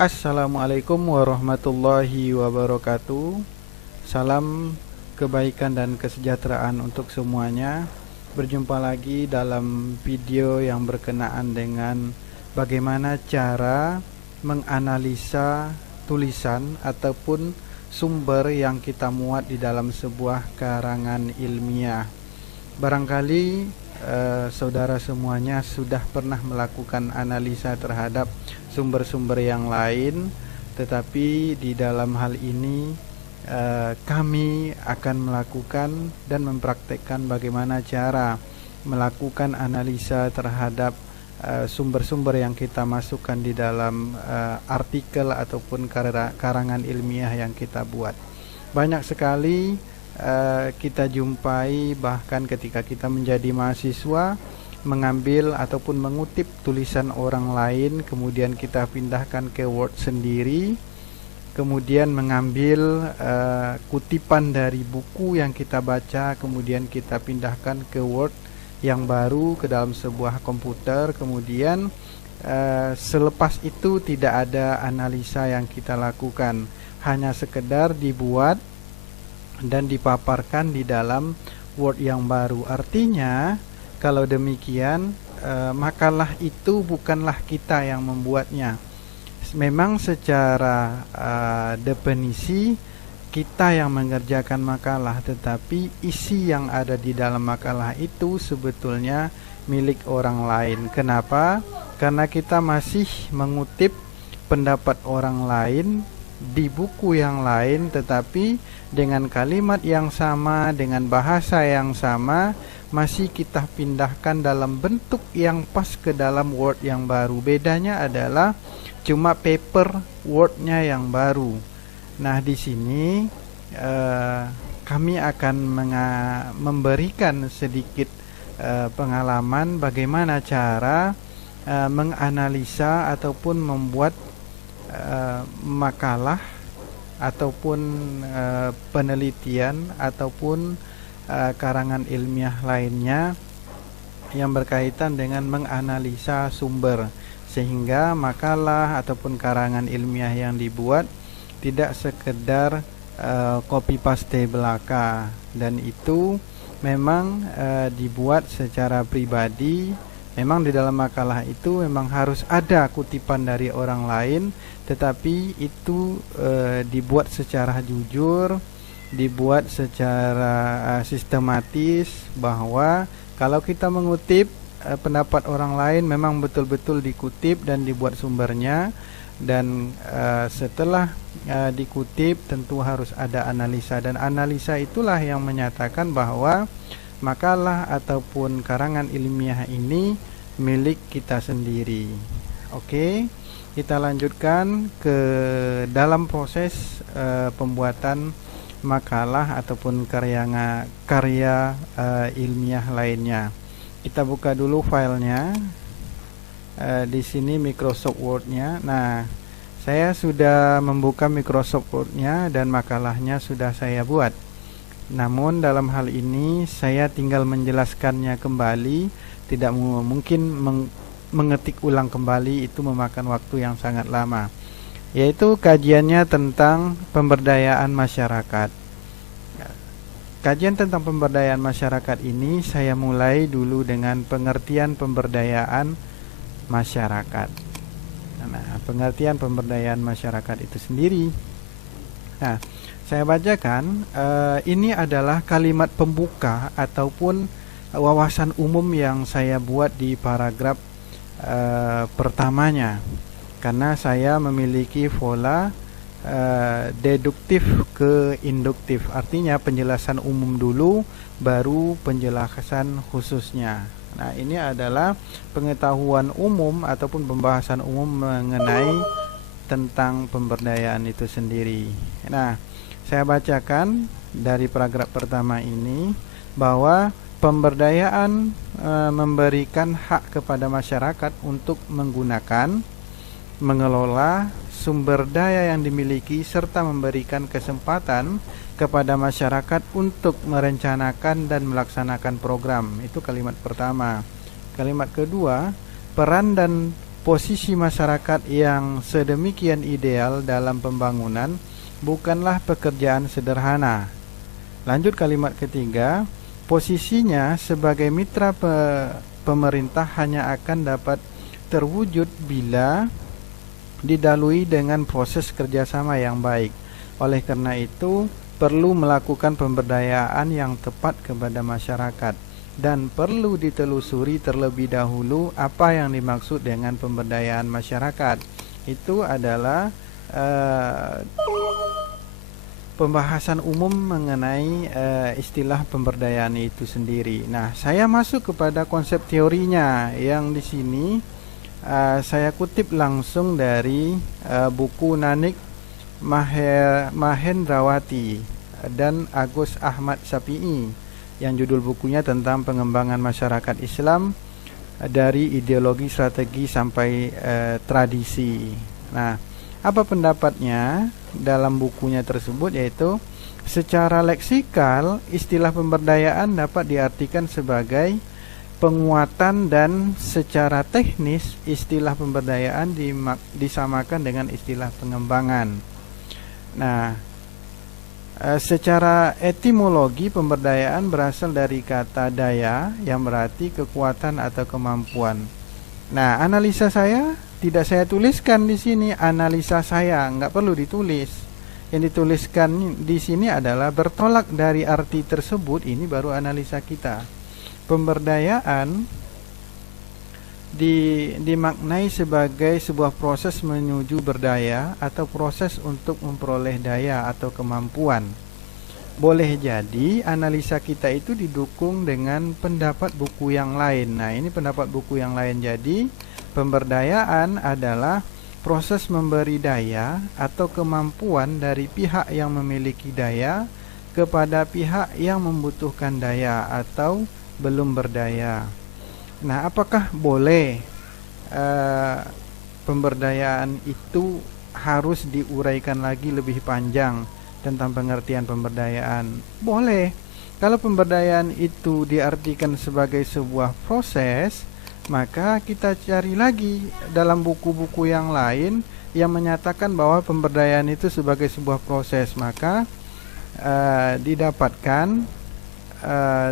Assalamualaikum warahmatullahi wabarakatuh. Salam kebaikan dan kesejahteraan untuk semuanya. Berjumpa lagi dalam video yang berkenaan dengan bagaimana cara menganalisa tulisan ataupun sumber yang kita muat di dalam sebuah karangan ilmiah. Barangkali saudara semuanya sudah pernah melakukan analisa terhadap sumber-sumber yang lain, tetapi di dalam hal ini kami akan melakukan dan mempraktekkan bagaimana cara melakukan analisa terhadap sumber-sumber yang kita masukkan di dalam artikel ataupun karangan ilmiah yang kita buat. Banyak sekali kita jumpai bahkan ketika kita menjadi mahasiswa, mengambil ataupun mengutip tulisan orang lain, kemudian kita pindahkan ke Word sendiri, kemudian mengambil kutipan dari buku yang kita baca, kemudian kita pindahkan ke Word yang baru ke dalam sebuah komputer, kemudian selepas itu tidak ada analisa yang kita lakukan, hanya sekedar dibuat dan dipaparkan di dalam Word yang baru. Artinya kalau demikian makalah itu bukanlah kita yang membuatnya. Memang secara definisi kita yang mengerjakan makalah, tetapi isi yang ada di dalam makalah itu sebetulnya milik orang lain. Kenapa? Karena kita masih mengutip pendapat orang lain di buku yang lain, tetapi dengan kalimat yang sama, dengan bahasa yang sama, masih kita pindahkan dalam bentuk yang pas ke dalam Word yang baru. Bedanya adalah cuma paper Word-nya yang baru. Nah, di sini kami akan memberikan sedikit pengalaman bagaimana cara menganalisa ataupun membuat makalah ataupun penelitian ataupun karangan ilmiah lainnya yang berkaitan dengan menganalisa sumber, sehingga makalah ataupun karangan ilmiah yang dibuat tidak sekedar copy paste belaka, dan itu memang dibuat secara pribadi. Memang di dalam makalah itu memang harus ada kutipan dari orang lain, tetapi itu dibuat secara jujur, dibuat secara sistematis, bahwa kalau kita mengutip pendapat orang lain memang betul-betul dikutip dan dibuat sumbernya, dan setelah dikutip tentu harus ada analisa, dan analisa itulah yang menyatakan bahwa makalah ataupun karangan ilmiah ini milik kita sendiri. Oke, kita lanjutkan ke dalam proses pembuatan makalah ataupun karya ilmiah lainnya. Kita buka dulu filenya. Di sini Microsoft Word-nya. Nah, saya sudah membuka Microsoft Word-nya dan makalahnya sudah saya buat. Namun dalam hal ini saya tinggal menjelaskannya kembali. Tidak mungkin mengetik ulang kembali, itu memakan waktu yang sangat lama. Yaitu kajiannya tentang pemberdayaan masyarakat. Kajian tentang pemberdayaan masyarakat ini saya mulai dulu dengan pengertian pemberdayaan masyarakat. Nah, pengertian pemberdayaan masyarakat itu sendiri. Nah, saya bacakan, ini adalah kalimat pembuka ataupun wawasan umum yang saya buat di paragraf pertamanya, karena saya memiliki pola deduktif ke induktif, artinya penjelasan umum dulu baru penjelasan khususnya. Nah, ini adalah pengetahuan umum ataupun pembahasan umum mengenai tentang pemberdayaan itu sendiri. Nah, saya bacakan dari paragraf pertama ini bahwa pemberdayaan memberikan hak kepada masyarakat untuk menggunakan, mengelola sumber daya yang dimiliki serta memberikan kesempatan kepada masyarakat untuk merencanakan dan melaksanakan program. Itu kalimat pertama. Kalimat kedua, peran dan posisi masyarakat yang sedemikian ideal dalam pembangunan bukanlah pekerjaan sederhana. Lanjut kalimat ketiga, posisinya sebagai mitra pemerintah hanya akan dapat terwujud bila didahului dengan proses kerjasama yang baik. Oleh karena itu, perlu melakukan pemberdayaan yang tepat kepada masyarakat dan perlu ditelusuri terlebih dahulu apa yang dimaksud dengan pemberdayaan masyarakat. Itu adalah pembahasan umum mengenai istilah pemberdayaan itu sendiri. Nah, saya masuk kepada konsep teorinya yang di sini saya kutip langsung dari buku Nanik Mahendrawati dan Agus Ahmad Syafi'i yang judul bukunya tentang pengembangan masyarakat Islam dari ideologi, strategi sampai tradisi. Nah, apa pendapatnya dalam bukunya tersebut, yaitu secara leksikal istilah pemberdayaan dapat diartikan sebagai penguatan, dan secara teknis istilah pemberdayaan disamakan dengan istilah pengembangan. Nah, secara etimologi pemberdayaan berasal dari kata daya yang berarti kekuatan atau kemampuan. Nah, analisa saya tidak saya tuliskan di sini, analisa saya nggak perlu ditulis. Yang dituliskan di sini adalah bertolak dari arti tersebut, ini baru analisa kita. Pemberdayaan dimaknai sebagai sebuah proses menuju berdaya atau proses untuk memperoleh daya atau kemampuan. Boleh jadi analisa kita itu didukung dengan pendapat buku yang lain. Nah, ini pendapat buku yang lain. Jadi, pemberdayaan adalah proses memberi daya atau kemampuan dari pihak yang memiliki daya kepada pihak yang membutuhkan daya atau belum berdaya. Nah, apakah boleh pemberdayaan itu harus diuraikan lagi lebih panjang tentang pengertian pemberdayaan? Boleh. Kalau pemberdayaan itu diartikan sebagai sebuah proses, maka kita cari lagi dalam buku-buku yang lain yang menyatakan bahwa pemberdayaan itu sebagai sebuah proses. Maka didapatkan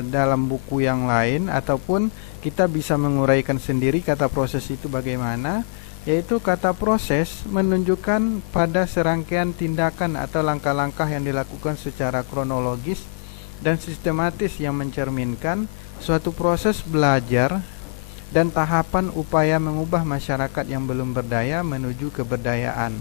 dalam buku yang lain, ataupun kita bisa menguraikan sendiri kata proses itu bagaimana, yaitu kata proses menunjukkan pada serangkaian tindakan atau langkah-langkah yang dilakukan secara kronologis dan sistematis yang mencerminkan suatu proses belajar dan tahapan upaya mengubah masyarakat yang belum berdaya menuju keberdayaan.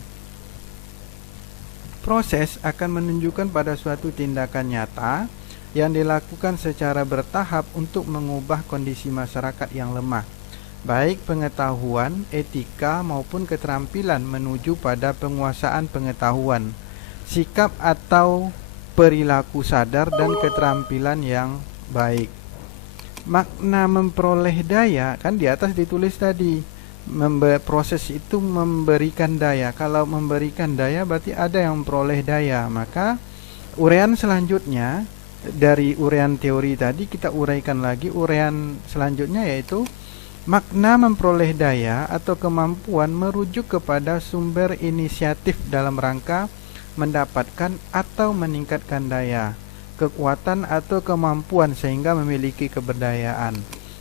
Proses akan menunjukkan pada suatu tindakan nyata yang dilakukan secara bertahap untuk mengubah kondisi masyarakat yang lemah, baik pengetahuan, etika maupun keterampilan menuju pada penguasaan pengetahuan, sikap atau perilaku sadar dan keterampilan yang baik. Makna memperoleh daya kan di atas ditulis tadi, proses itu memberikan daya. Kalau memberikan daya berarti ada yang memperoleh daya. Maka uraian selanjutnya dari uraian teori tadi kita uraikan lagi uraian selanjutnya, yaitu makna memperoleh daya atau kemampuan merujuk kepada sumber inisiatif dalam rangka mendapatkan atau meningkatkan daya, kekuatan atau kemampuan sehingga memiliki keberdayaan.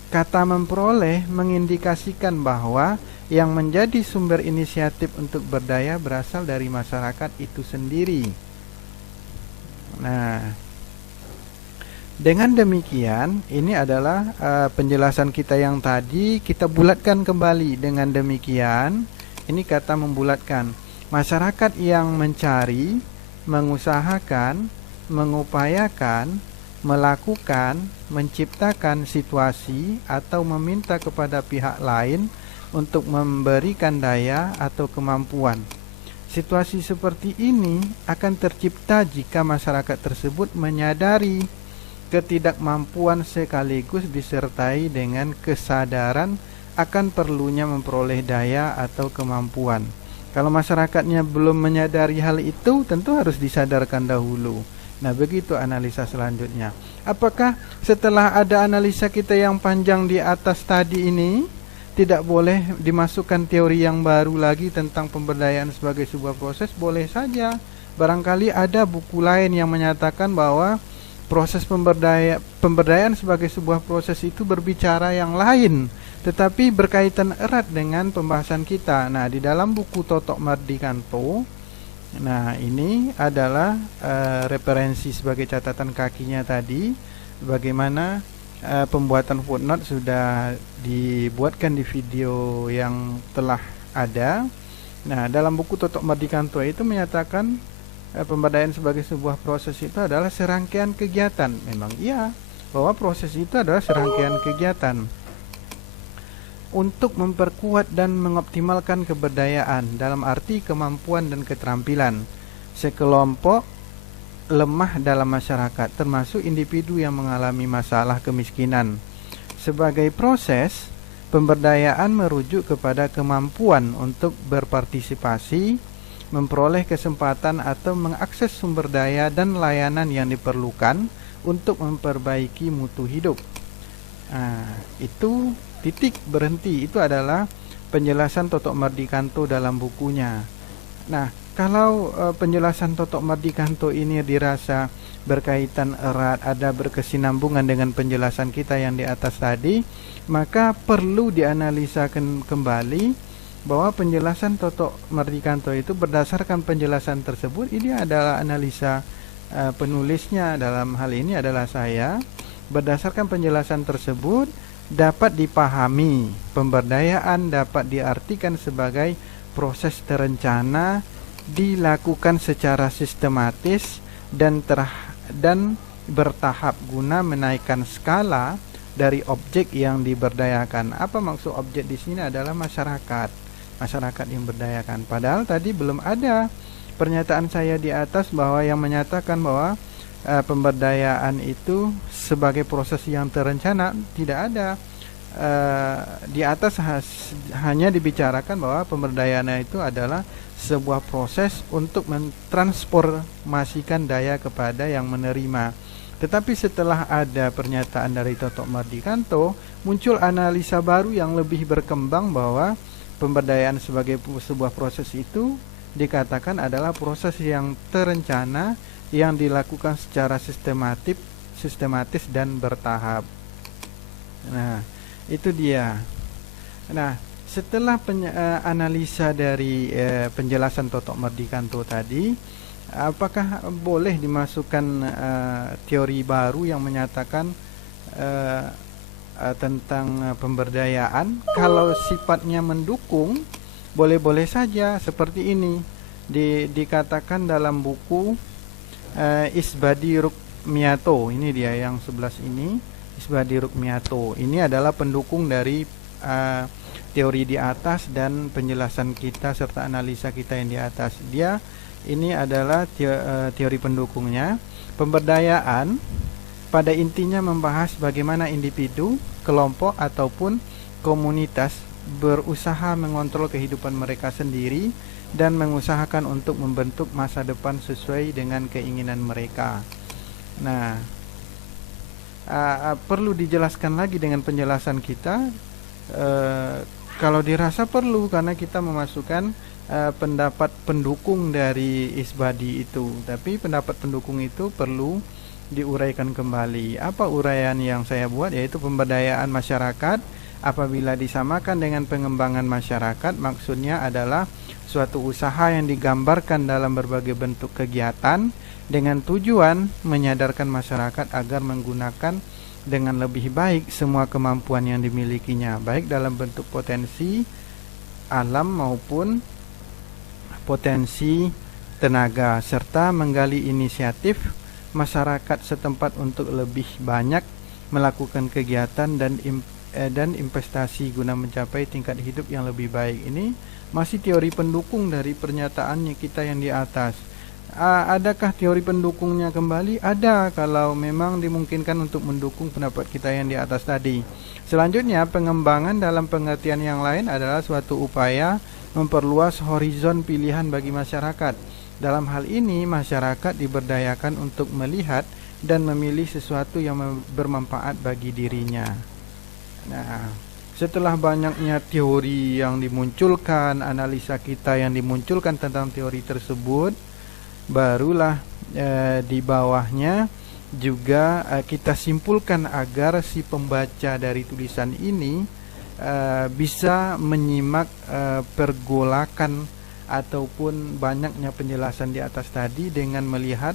Kata memperoleh mengindikasikan bahwa yang menjadi sumber inisiatif untuk berdaya berasal dari masyarakat itu sendiri. Nah, dengan demikian, ini adalah penjelasan kita yang tadi kita bulatkan kembali. Dengan demikian, ini kata membulatkan. Masyarakat yang mencari, mengusahakan, mengupayakan, melakukan, menciptakan situasi atau meminta kepada pihak lain untuk memberikan daya atau kemampuan. Situasi seperti ini akan tercipta jika masyarakat tersebut menyadari ketidakmampuan sekaligus disertai dengan kesadaran akan perlunya memperoleh daya atau kemampuan. Kalau masyarakatnya belum menyadari hal itu, tentu harus disadarkan dahulu. Nah, begitu analisa selanjutnya. Apakah setelah ada analisa kita yang panjang di atas tadi ini, tidak boleh dimasukkan teori yang baru lagi tentang pemberdayaan sebagai sebuah proses? Boleh saja. Barangkali ada buku lain yang menyatakan bahwa proses pemberdayaan sebagai sebuah proses itu berbicara yang lain, tetapi berkaitan erat dengan pembahasan kita. Nah, di dalam buku Totok Mardikanto, nah ini adalah referensi sebagai catatan kakinya tadi, bagaimana pembuatan footnote sudah dibuatkan di video yang telah ada. Nah, dalam buku Totok Mardikanto itu menyatakan pemberdayaan sebagai sebuah proses itu adalah serangkaian kegiatan. Memang iya, bahwa proses itu adalah serangkaian kegiatan untuk memperkuat dan mengoptimalkan keberdayaan, dalam arti kemampuan dan keterampilan sekelompok lemah dalam masyarakat, termasuk individu yang mengalami masalah kemiskinan. Sebagai proses, pemberdayaan merujuk kepada kemampuan untuk berpartisipasi, memperoleh kesempatan atau mengakses sumber daya dan layanan yang diperlukan untuk memperbaiki mutu hidup. Itu titik berhenti. Itu adalah penjelasan Totok Mardikanto dalam bukunya. Nah, kalau penjelasan Totok Mardikanto ini dirasa berkaitan erat, ada berkesinambungan dengan penjelasan kita yang di atas tadi, maka perlu dianalisa kembali bahwa penjelasan Totok Mardikanto itu berdasarkan penjelasan tersebut. Ini adalah analisa penulisnya, dalam hal ini adalah saya. Berdasarkan penjelasan tersebut dapat dipahami pemberdayaan dapat diartikan sebagai proses terencana, dilakukan secara sistematis dan bertahap guna menaikkan skala dari objek yang diberdayakan. Apa maksud objek di sini adalah masyarakat yang berdayakan. Padahal tadi belum ada pernyataan saya di atas bahwa yang menyatakan bahwa pemberdayaan itu sebagai proses yang terencana. Tidak ada. Di atas hanya dibicarakan bahwa pemberdayaan itu adalah sebuah proses untuk mentransformasikan daya kepada yang menerima. Tetapi setelah ada pernyataan dari Totok Mardikanto, muncul analisa baru yang lebih berkembang bahwa pemberdayaan sebagai sebuah proses itu dikatakan adalah proses yang terencana, yang dilakukan secara sistematis dan bertahap. Nah, itu dia. Nah, setelah analisa dari penjelasan Totok Mardikanto tadi, apakah boleh dimasukkan teori baru yang menyatakan tentang pemberdayaan? Kalau sifatnya mendukung, boleh-boleh saja. Seperti ini dikatakan dalam buku Isbadi Rukmiyato. Ini dia yang 11 ini, Isbadi Rukmiyato. Ini adalah pendukung dari teori di atas dan penjelasan kita serta analisa kita yang di atas. Ini adalah teori pendukungnya. Pemberdayaan pada intinya membahas bagaimana individu, kelompok ataupun komunitas berusaha mengontrol kehidupan mereka sendiri dan mengusahakan untuk membentuk masa depan sesuai dengan keinginan mereka. Nah, perlu dijelaskan lagi dengan penjelasan kita. Kalau dirasa perlu, karena kita memasukkan pendapat pendukung dari Isbadi itu. Tapi pendapat pendukung itu perlu diuraikan kembali. Apa uraian yang saya buat? Yaitu pemberdayaan masyarakat apabila disamakan dengan pengembangan masyarakat, maksudnya adalah suatu usaha yang digambarkan dalam berbagai bentuk kegiatan dengan tujuan menyadarkan masyarakat agar menggunakan dengan lebih baik semua kemampuan yang dimilikinya, baik dalam bentuk potensi alam maupun potensi tenaga, serta menggali inisiatif masyarakat setempat untuk lebih banyak melakukan kegiatan dan investasi guna mencapai tingkat hidup yang lebih baik. Ini masih teori pendukung dari pernyataannya kita yang di atas. Adakah teori pendukungnya kembali? Ada, kalau memang dimungkinkan untuk mendukung pendapat kita yang di atas tadi. Selanjutnya, pengembangan dalam pengertian yang lain adalah suatu upaya memperluas horizon pilihan bagi masyarakat. Dalam hal ini, masyarakat diberdayakan untuk melihat dan memilih sesuatu yang bermanfaat bagi dirinya. Nah, Setelah banyaknya teori yang dimunculkan, analisa kita yang dimunculkan tentang teori tersebut, barulah di bawahnya juga kita simpulkan agar si pembaca dari tulisan ini bisa menyimak pergolakan ataupun banyaknya penjelasan di atas tadi dengan melihat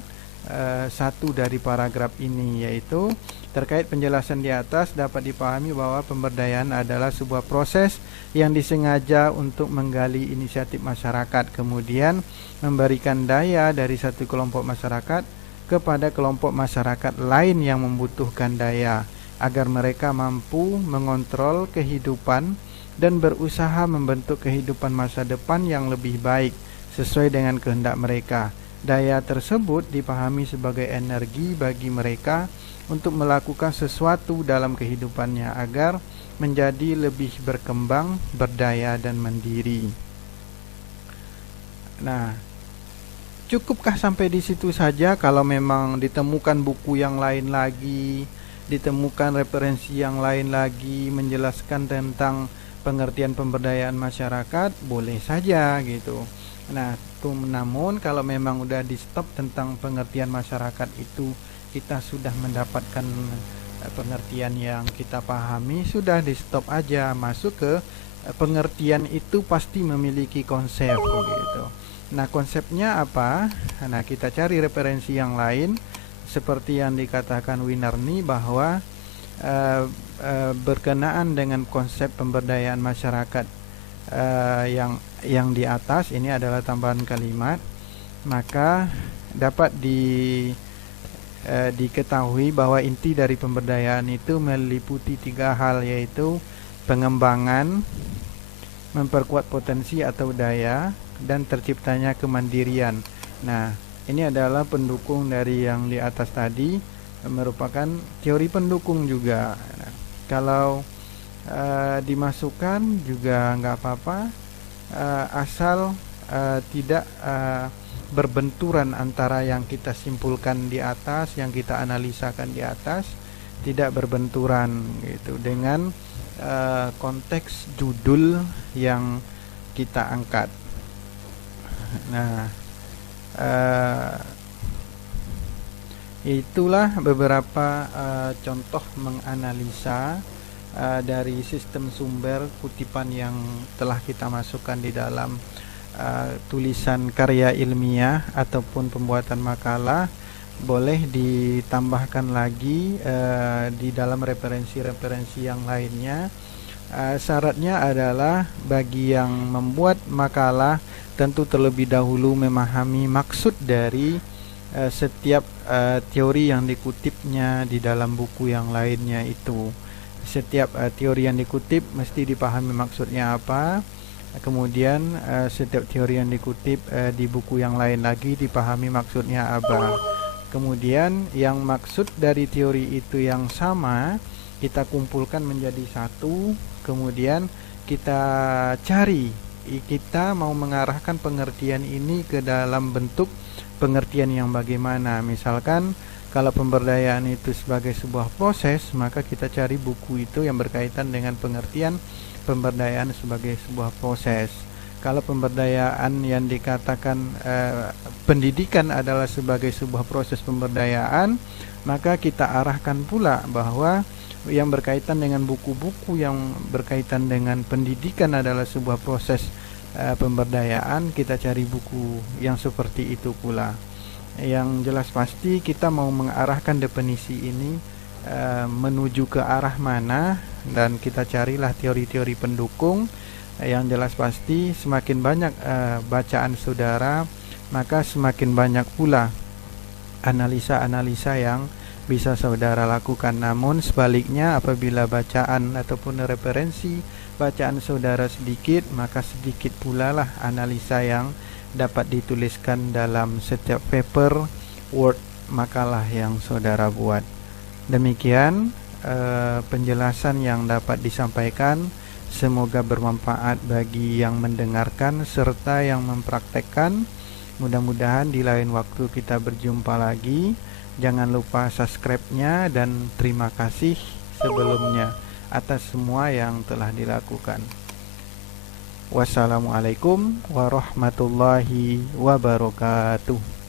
satu dari paragraf ini, yaitu terkait penjelasan di atas dapat dipahami bahwa pemberdayaan adalah sebuah proses yang disengaja untuk menggali inisiatif masyarakat, kemudian memberikan daya dari satu kelompok masyarakat kepada kelompok masyarakat lain yang membutuhkan daya, agar mereka mampu mengontrol kehidupan dan berusaha membentuk kehidupan masa depan yang lebih baik sesuai dengan kehendak mereka. Daya tersebut dipahami sebagai energi bagi mereka untuk melakukan sesuatu dalam kehidupannya agar menjadi lebih berkembang, berdaya dan mandiri. Nah, cukupkah sampai di situ saja? Kalau memang ditemukan buku yang lain lagi, ditemukan referensi yang lain lagi menjelaskan tentang pengertian pemberdayaan masyarakat, boleh saja gitu. Nah, namun kalau memang udah di stop tentang pengertian masyarakat itu, kita sudah mendapatkan pengertian yang kita pahami, sudah di stop aja, masuk ke pengertian itu pasti memiliki konsep gitu. Nah, konsepnya apa? Nah, kita cari referensi yang lain seperti yang dikatakan Winarni bahwa berkenaan dengan konsep pemberdayaan masyarakat yang di atas ini adalah tambahan kalimat, maka dapat diketahui bahwa inti dari pemberdayaan itu meliputi 3 hal, yaitu pengembangan, memperkuat potensi atau daya, dan terciptanya kemandirian. Nah, ini adalah pendukung dari yang di atas tadi, merupakan teori pendukung juga. Nah, kalau dimasukkan juga nggak apa-apa, asal tidak berbenturan antara yang kita simpulkan di atas, yang kita analisakan di atas, tidak berbenturan gitu dengan konteks judul yang kita angkat. Nah, itulah beberapa contoh menganalisa dari sistem sumber kutipan yang telah kita masukkan di dalam tulisan karya ilmiah ataupun pembuatan makalah. Boleh ditambahkan lagi di dalam referensi-referensi yang lainnya. Syaratnya adalah bagi yang membuat makalah tentu terlebih dahulu memahami maksud dari setiap teori yang dikutipnya di dalam buku yang lainnya itu. Setiap teori yang dikutip mesti dipahami maksudnya apa. Kemudian setiap teori yang dikutip di buku yang lain lagi dipahami maksudnya apa. Kemudian yang maksud dari teori itu yang sama kita kumpulkan menjadi satu. Kemudian kita cari, kita mau mengarahkan pengertian ini ke dalam bentuk pengertian yang bagaimana. Misalkan kalau pemberdayaan itu sebagai sebuah proses, maka kita cari buku itu yang berkaitan dengan pengertian pemberdayaan sebagai sebuah proses. Kalau pemberdayaan yang dikatakan pendidikan adalah sebagai sebuah proses pemberdayaan, maka kita arahkan pula bahwa yang berkaitan dengan buku-buku yang berkaitan dengan pendidikan adalah sebuah proses pemberdayaan, kita cari buku yang seperti itu pula. Yang jelas pasti kita mau mengarahkan definisi ini menuju ke arah mana, dan kita carilah teori-teori pendukung. Yang jelas pasti semakin banyak bacaan saudara, maka semakin banyak pula analisa-analisa yang bisa saudara lakukan. Namun sebaliknya, apabila bacaan ataupun referensi bacaan saudara sedikit, maka sedikit pula lah analisa yang dapat dituliskan dalam setiap paper, word, makalah yang saudara buat. Demikian penjelasan yang dapat disampaikan. Semoga bermanfaat bagi yang mendengarkan serta yang mempraktekkan. Mudah-mudahan di lain waktu kita berjumpa lagi. Jangan lupa subscribe-nya dan terima kasih sebelumnya. atas semua yang telah dilakukan. Wassalamualaikum warahmatullahi wabarakatuh.